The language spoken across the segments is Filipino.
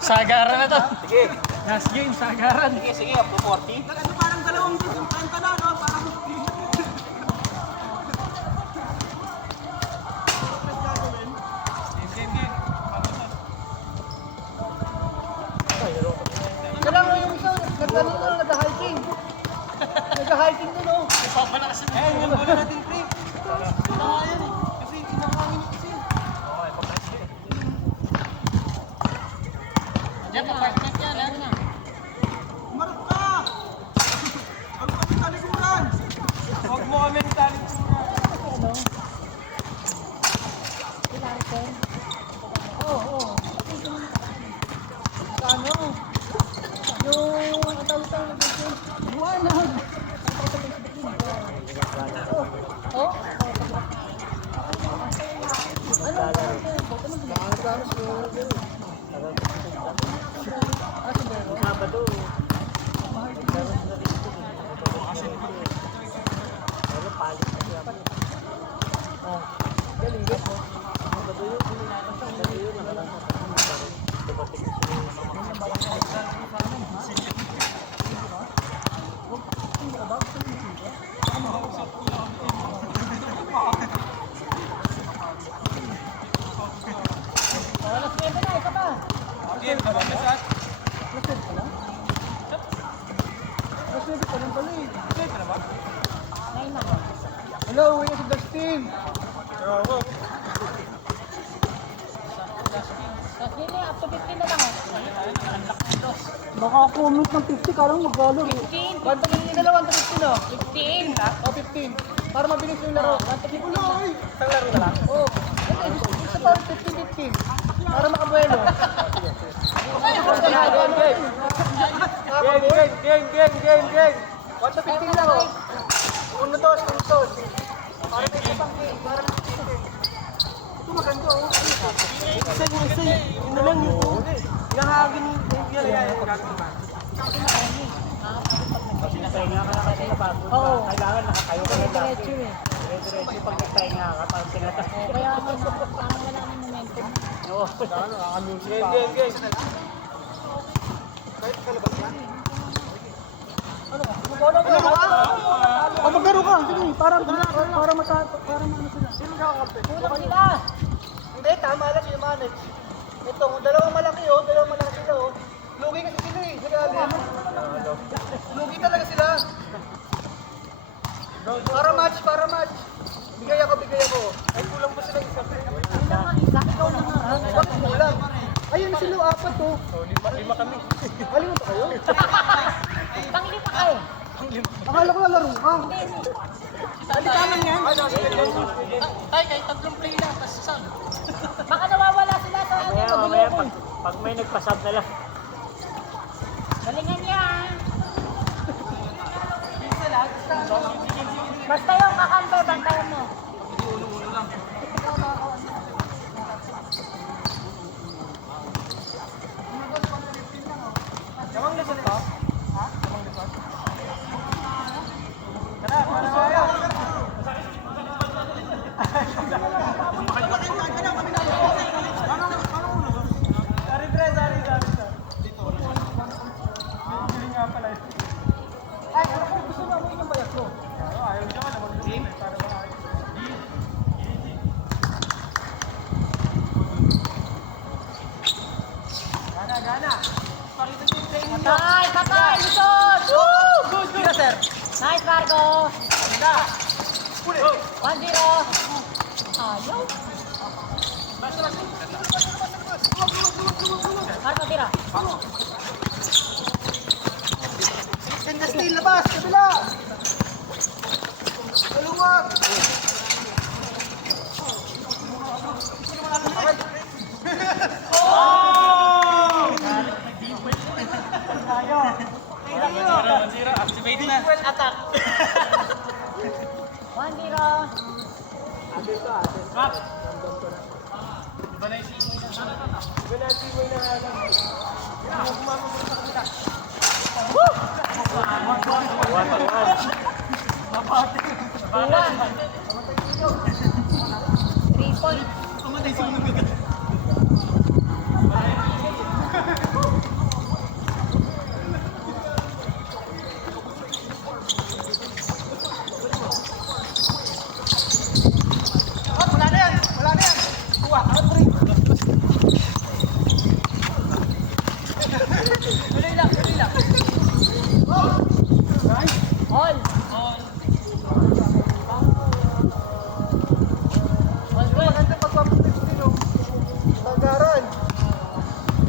Sagaran na to. Sige. Last game, sagaran. Sige, sige, up to 40. Ano parang dalawang kanta na, no? Parang... Kailangan yung isa, nag-hiking. Nag-hiking doon, oh. Ipapalakas na. Eh, yung bola natin, pre. Pinangayan eh. Kasi pinangangin kasi. Diyan, apartment yan. Ano na? Marap ka! Huwag kami talikuran! Huwag mo kami talikuran! Oo. Ano? Yung ang tawag-tawag na dito. Buwanag. Oh? Sabado. Alas 9 na, ika pa. Game ka ba, Mesat? Alas 9 pa lang? Alas 9 pa lang pala eh. Game ka na ba? Hello, uwi na si Dustin. Oo. Kasi na, up to 15 na lang oh. Baka comment ng 50, karang mag-dollar eh. 15. 1 to 15 na lang, 1 to 15 oh. 15 na? O 15. Para mabilis yung laro. 1 to 15 na. Isang laro na lang. Oo. Gusto pa 15-15. Para makabuelo. Game. 1 to 15 lang oh. Unutos. Para may kapang game. Para may 15. Ito maganda oh. Isa. Yun na lang yun. Hinahagin yung gaya yung gagawin ba? Nagpahinga ka na kasi napagod. Oo. Kailangan nakatayo ka na lang. Diretso eh. Diretso pag nagpahinga ka, parang tinatas. Kaya naman, parang wala nang momentum. Oo, nakaka-music pa. Game. Maglaro ka. Sige, para ano sila. Sino kakakampi? Kulang sila. Hindi, tama lang yung manage. Ito, dalawang malaki sila oh. Lugi kasi sila eh, sila alim. Lugi talaga sila. Para match. Bigay ako. Ay, kulang pa sila isa. Ikaw na nga. Bakit kulang? Ayun sila, apat oh. Lima kami. Alim mo kayo? Panglima ka eh. Akala ko laro ka. Alikaman yan. Tay, kahit tatlong play lang, tapos saan? Baka nawawala sila sa ano, Mamaya, magulo ko. pag may nagpasab na lang. Galingan niya. Basta yung kakampi, bantayan mo. Kamang lesson pa? Ha? Kamang lesson? Tara, para tayo. Ay, ano kung gusto na mo yung bayas mo? Gana. Patay, Luzon! Woo! Good, sir. Nice, Marco. 1-0. Ayaw. Marco, tira. Send the steal, labas, kabila! Tulungan! Zero, activate na. Attack. 1-0. Map. Buwan. 3 points.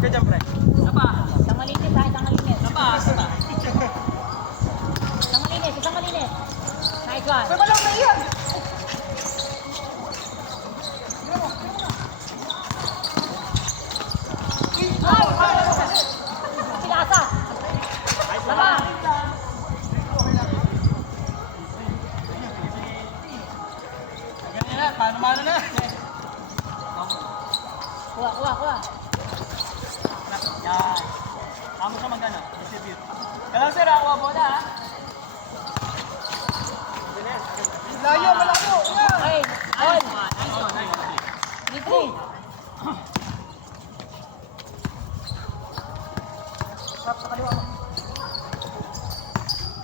ka dyan, pre. Isang malinis ha, isang malinis. Labas. Isang malinis, isang malinis. Nice one. May malang na yan! Pilasa. Labas. Ganyan na, paano na. Kuha, kuha, kuha. Yan. Amo siya magano, distribute. Kalang sir, ako bola ha. Layo, malayo! Yan! Okay, on. 3-3. Sarap sa kaliwa mo.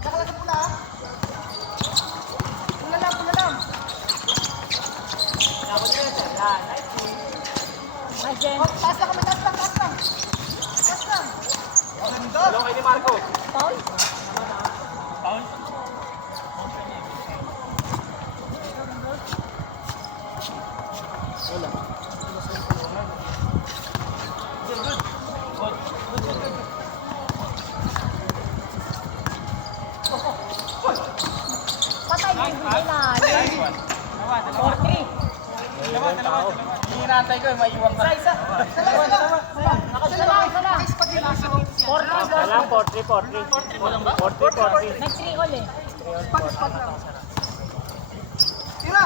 Nakalas sa pula, ha? Pula lang, pula lang. Nice, Jen. Oh, taas lang kami, taas lang, taas lang. Taas lang. Ganda! Hello kay ni Marco. Paul. Paul. Patay yung huli na. Nice one. 4-3. Hinihintay ko, maiwan ka. Isa. Dalawa, dalawa. Isa lang, isa lang. Ice pati lang. 4-3. Walang 4-3, 4-3. 4-3, 4-3. Next 3 all eh. Spot, spot lang. Tira!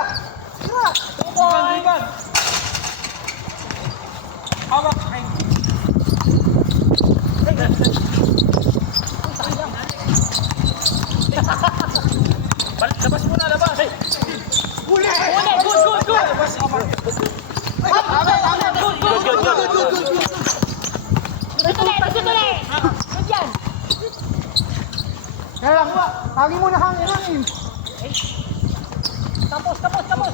Tira! 2 points. Hawak. Ay. Labas muna, labas. Huli! Huli, good, good, good. Ay, amen, amen. Good, good, good, good. Good, good, good. Dito ulit, dito ulit. Good yan. Kaya lang, hangin muna, hangin, hangin. Tapos, tapos, tapos.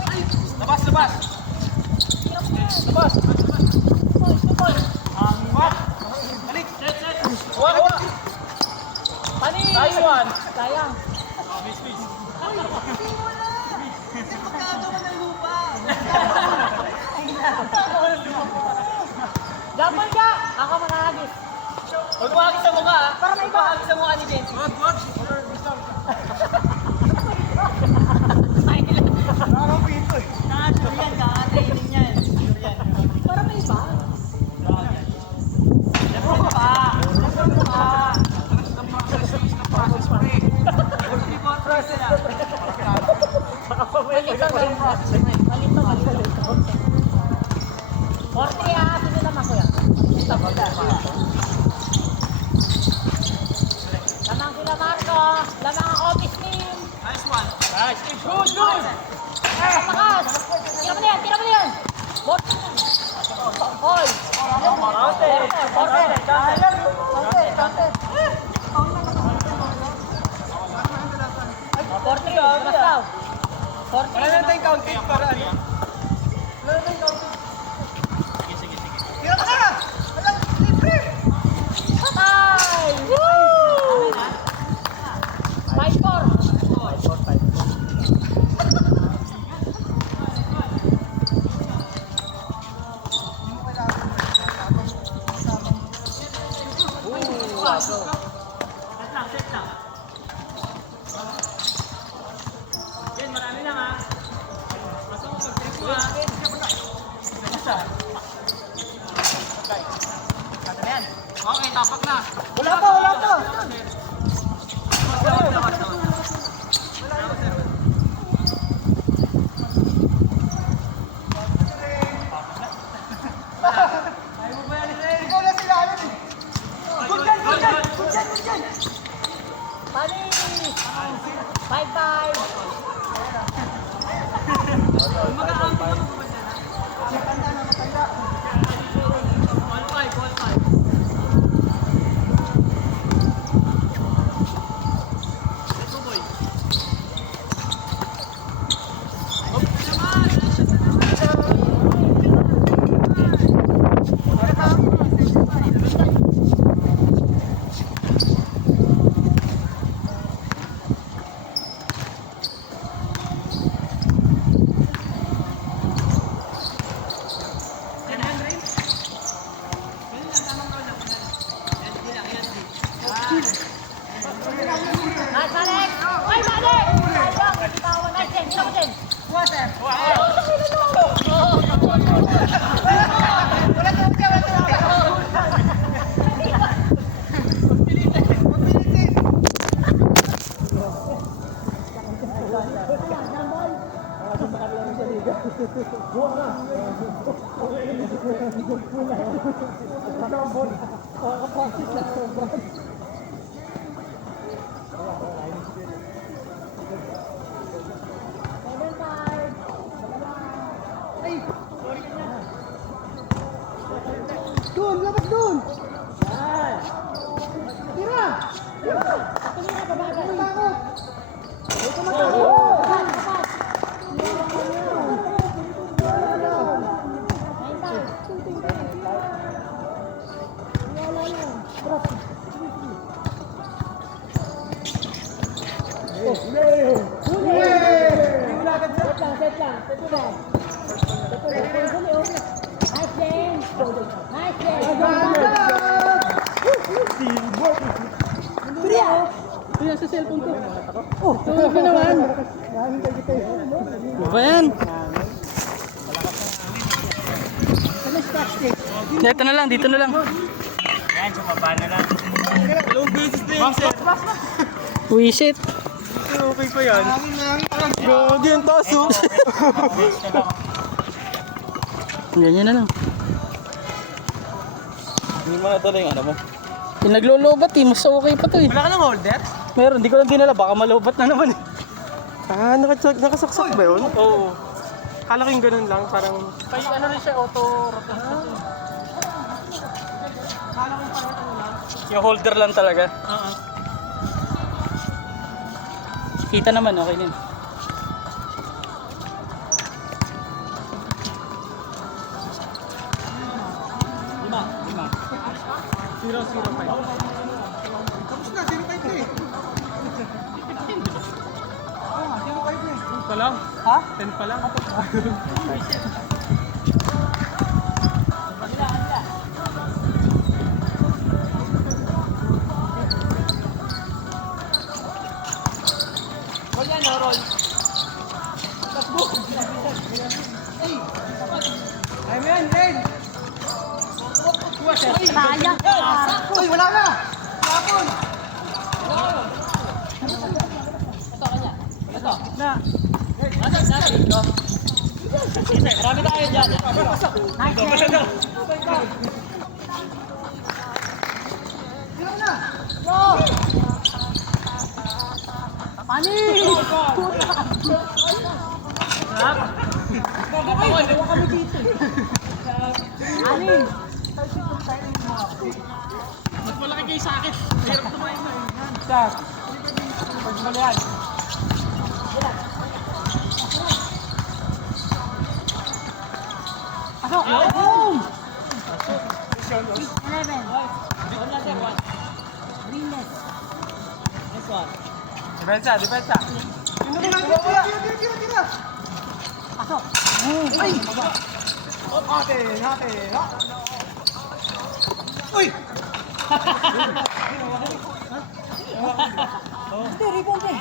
Labas, labas. Hirap mo yan. Labas. 2 points, 2 points. Hawak. Balik. Set, set. Hawak, hawak. Panis. Nice one. Sayang. Double ka! Ako manahagis. Huwag mo sa mukha ha. Para may iba. Sa mukha ni Jensi. Parang pito eh. Nakadurian ka. Training yan. Durian. Para may iba. Siyempre pa. Siyempre pa. Malito lang. Malito, malito. 4-3 ha. Sino naman kuya? Lamang sila Marco. Lamang ang office team. Nice one. Nice. Good, good. Pamakas. Tira mo na yan, tira mo na yan. Bottom. Hold. Order. Order. 4-3. Labas daw. 4-3. Wala na tayong counting para ano. Tira ka na! Walang libre! Patay! Woo! 5-4. Set lang, set lang. Yan, marami lang ha. Basta mo pag-trip mo ha. Basta. Okay, tapak na. Wala pa, wala pa! Ikaw na sila, ano eh? Good yan, good yan! Good yan, good yan! Panis! 5-5. Matanda na, matanda. Ball 5, ball 5. Let's go, boy. Doon, labas doon! Tira! Tira! Takot! Huwag ka matakot! Set lang. Nice game. Nice game. Kaya sa cellphone ko. Oh, tulog na naman. Ano ba yan? Dito na lang, dito na lang. Yan, sa baba na lang. Wisit. Okay pa yan. Gagi ang taas oh. Ganyan na lang. Hindi mo natuloy yung ano mo. Yung naglolobat eh, mas okay pa to eh. Wala ka ng holder? Meron, di ko lang dinala, baka malobat na naman eh. Ah, nakasaksak ba yun? Oo. Kala ko yung ganun lang, parang... Kaya ano rin siya, auto-rotation. Yung holder lang talaga. Kita naman, okay din. Lima. 0-0-5. Tapos na, 0-5 na eh. 10 pa lang? Ha? 10 pa lang? Ay mo yan, Red! Sayang. Uy, wala na! Lapon! Marami tayo dyan. Nice game. Panis! Anin! Mas malaki kayo sa akin. Hirap tumayin na eh. Stop. Pag malihan. Pasok! Boom! 11. Greenless. Depensa. Tira! Pasok! Ay! Hati! Uy! Hindi, rebound eh.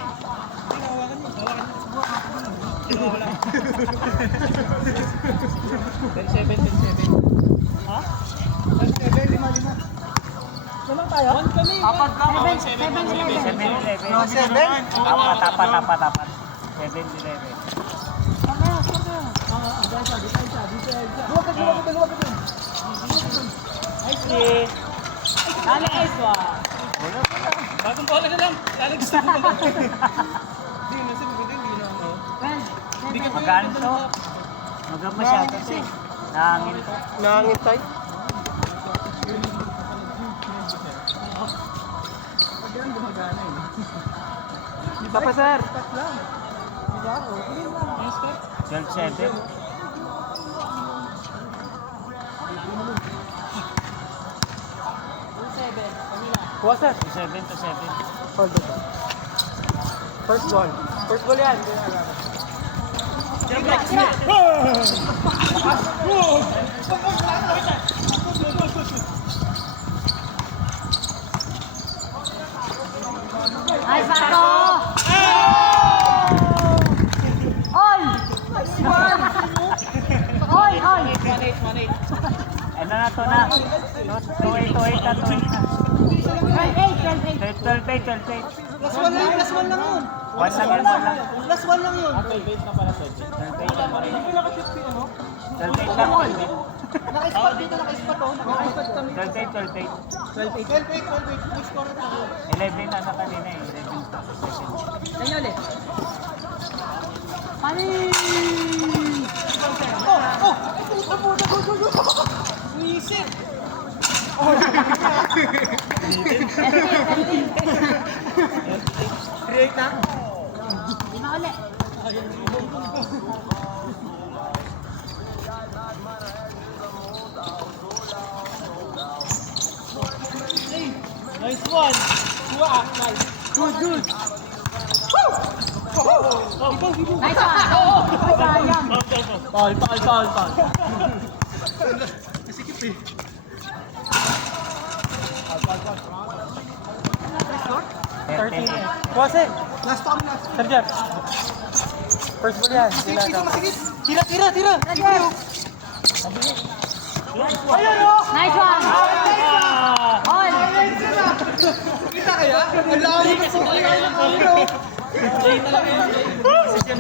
Apat lang. 7-11. 7-11. Tapat. 7-11. Luwag ka. Dali, ice ba? Bagong bola na lang. Lalagis na lang. Hindi ka magaan to. Magaan masyado to eh. Nahangin to. Nangintay. Di pa sir? 12-7. Kuha sir. 7-7. Hold on. First ball yan. Nice, Marco! Oy! Oy! 1-8. Ano na to na? 2-8 na. 12-8. Last one lang yun. 1 lang yun. Last one lang yun. 12-8 na. 12-8 lang. Naka-spot dito, naka-spot to. Naka-spot kami. 12-8. 12-8. Good score na tayo. 11 na na kanina eh. 11. Kanya ulit. Panis! Isip. Create na. Lima ulit. Nice one. Wow, nice. Good. Nice one! Sayang! Foul. Nasikip eh. 13. Bossing. Last time na. Sir Jeff. First ball yan. Masigit. Tira. Ayun Nice one! All! Kita kaya? Ang layo na sukli kayo ng kamero.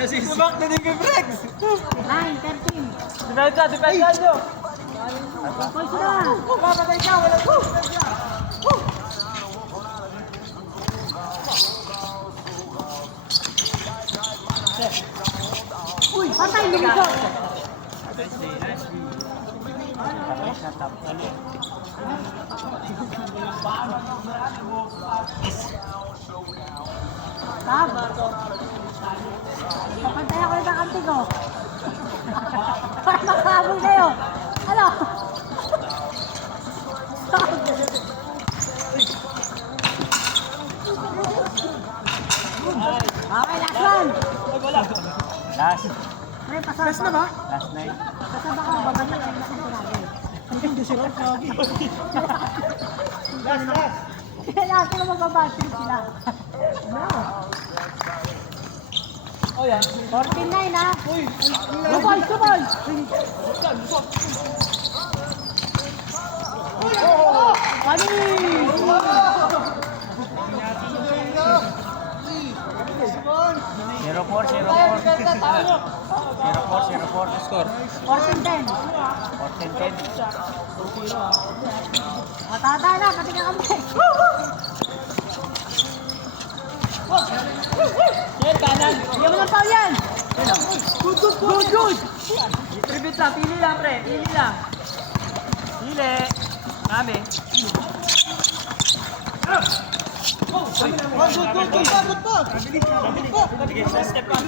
Subak na din kay Brex. 9, 13. Depensa nyo. Poy sila! Papatay ka, wala ko. Uy! Patay! Lumisot! Tab! Papantay ako yung kakampi ko. Para makahabol kayo. Ano? Stop! Okay, last one! Last. Pre, pasabak. Na ba? Last night. Pasabak ako, babalik ang laki ko natin. Hindi sila kagi. Kailangan ko magbabatrip sila. Oh yan. 14-9 ha? Subol! Panis! 0-4. Score. 14-10. 14-10. Matata na, pati ka kami. Yan, kanan. Bigyan mo ng foul yan. Good. Tribute lang, pili lang, pre. Pili lang. Pili. Kami. Good. Step on.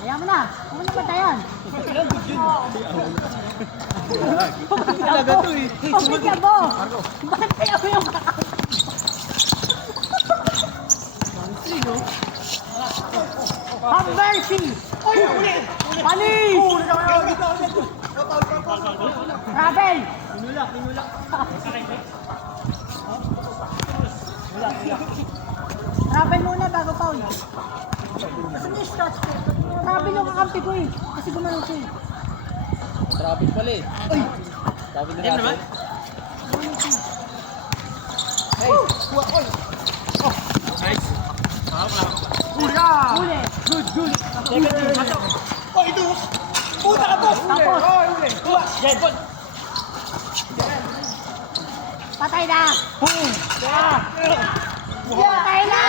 Kaya mo na. Huwag na bantayan. Talaga to eh. Pabigyan mo. Bantayan mo yung kakampi. Have mercy! Panis! Travel! Travel muna bago foul. Saan yung stretch ko? Travel yung kakampi ko eh. Kasi gumanon siya eh. Traffic pala eh. Sabi na natin. Huli! Oh, ito. Puta ka, boss. Tapos, patay na! Patay na!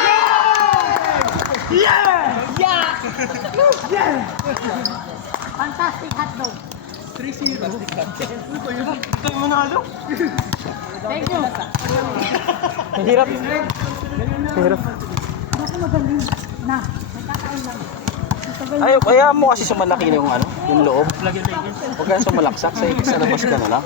Fantastic hotdog. 3-0. Ano ba yun? Tayo manalo. Thank you. Hirap. Basta magaling na. Nagkakain lang. Matagal Ay, kaya mo kasi sumalaki yung ano, yung loob. Huwag kang sumalaksak, sa labas ka na lang.